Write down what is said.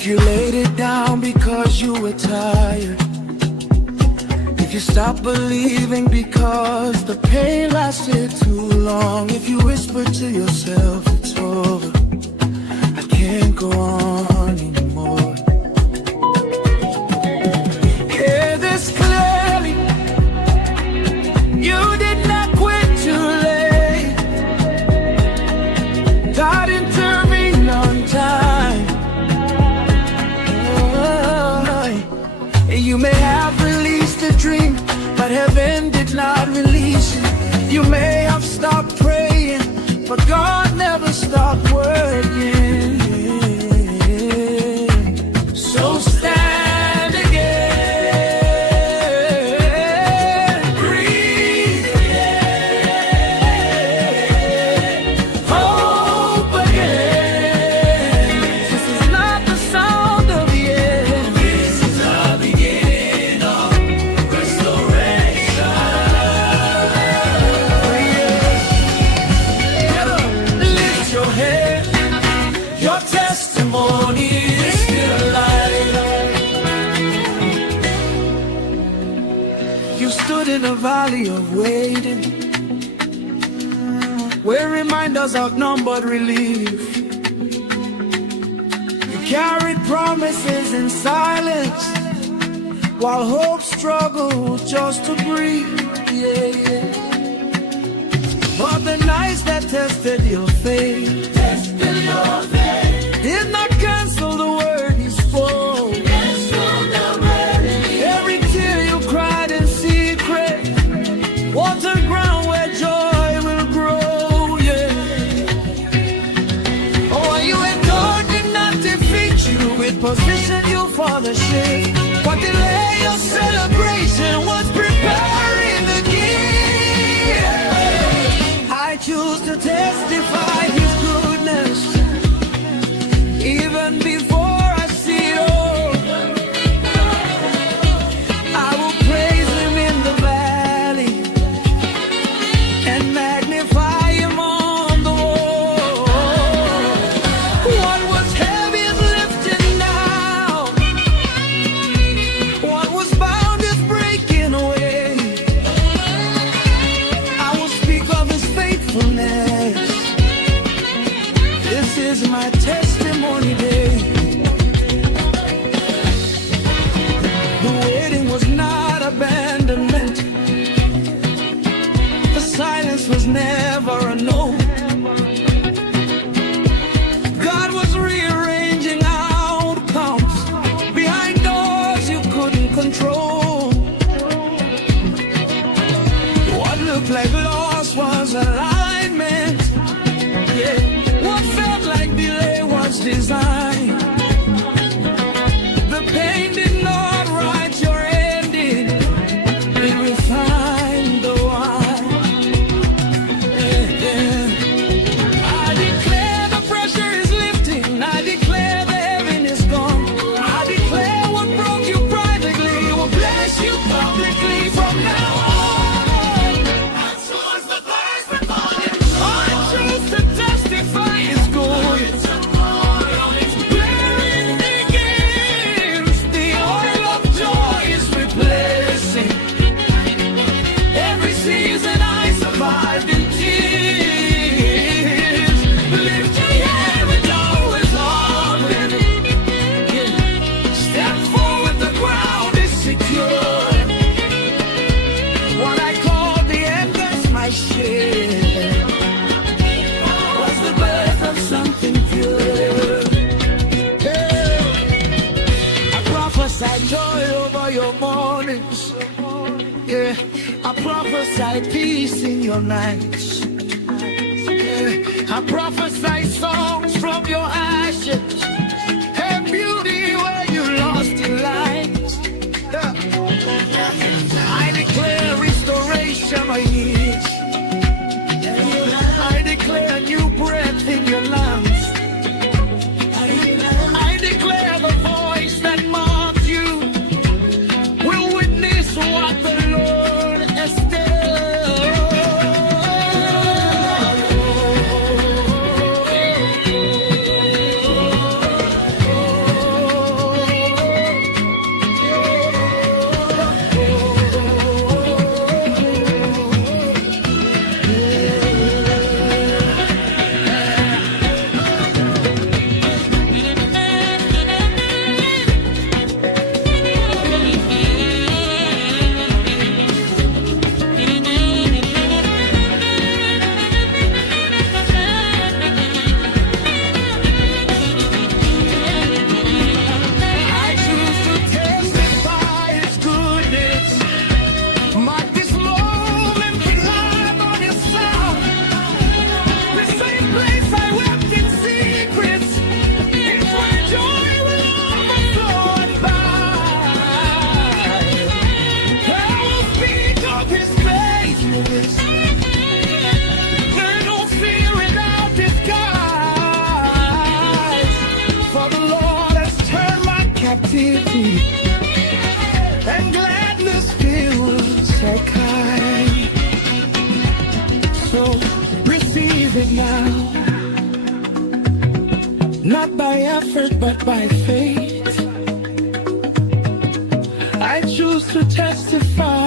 If you laid it down because you were tired, if you stopped believing because the pain lasted too long, if you whispered to yourself it's over, I can't go on anymore, hear this clearly, you did not quit too late. God intervened on time. You may have released a dream, but heaven did not release it. You may have stopped praying, but God never stopped working. So stand again, breathe again, hope again. This is not the sound of the end. This is the beginning of restoration. Get up, lift your head. Your testimony is still alive. You stood in a valley of waiting, where reminders outnumbered relief. You carried promises in silence, while hope struggled just to breathe. Yeah, yeah. But the nights that tested your faith, did not cancel the word he spoke. Every tear you cried in secret, water ground where joy will grow. Yeah. Oh, what you endured did not defeat you, it positioned you for the shift. What delay your celebration was preparing the gift. I choose to testify his goodness, even before I see it all. I will praise him in the valley and magnify him on the wall. What was heavy is lifted now. What was bound is breaking away. I will speak of his faithfulness. This is my testimony day. The waiting was not abandonment. The silence was never a no. God was rearranging outcomes behind doors you couldn't control. What looked like loss was alignment. Yeah. What felt like delay was design. The pain did not write your ending, it refined the wine. Yeah, yeah. I declare the pressure is lifting. I declare the heaven is gone. I declare what broke you privately will bless you publicly from now on. I choose the first rebellion. I choose to testify his good. Where it begins, the oil of joy is replacing every season I survived in tears. Lift your head when all is open. Yeah. Step forward, the ground is secure. What I call the end, that's my share, was the birth of something pure. Yeah. I prophesy joy over your mornings. Yeah. I prophesy peace in your nights. Yeah. I prophesy songs from your ashes and beauty where you lost your light. Yeah. I declare restoration of years. I declare new breath in your lungs. I declare the voice that marked you will witness what the Lord has done. it now. Not by effort, but by faith. I choose to testify